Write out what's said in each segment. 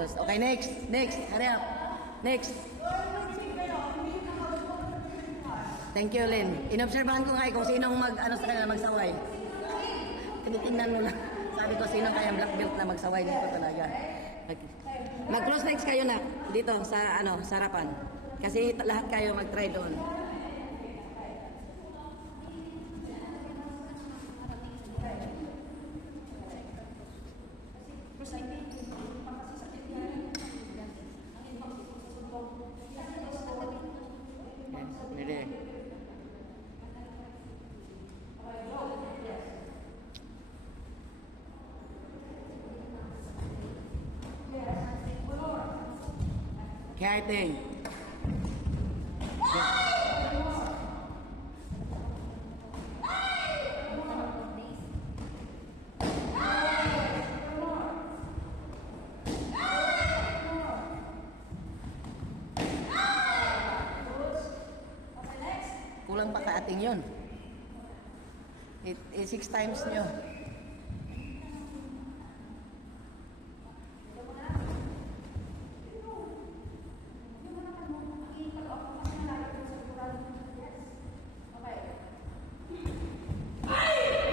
Tapos, okay, next. Next. Hurry up. Next. Thank you, Lynn. Inobserbahan ko nga kung sinong sa kanila magsaway. Tinitingnan mo na. Sabi ko, sino kaya black belt na magsaway dito talaga. Mag-cross legs kayo na dito sa harapan. Kasi lahat kayo mag-try doon. Ready? Kiting. Kulang pa ka-ating yun. 6 times nyo.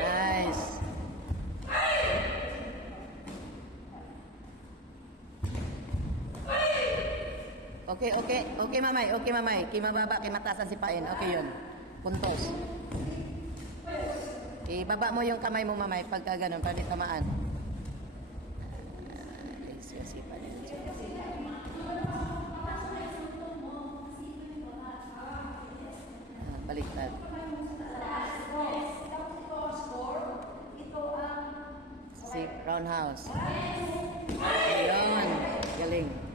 Nice. Okay, mamay. Okay, mamay. Kimababa, kimatasan si Pain. Okay yun. Puntos. Ibaba mo yung kamay mo, mamay, pagka ganun, para di tamaan. Baliktad. Si roundhouse. Ayun. Galing.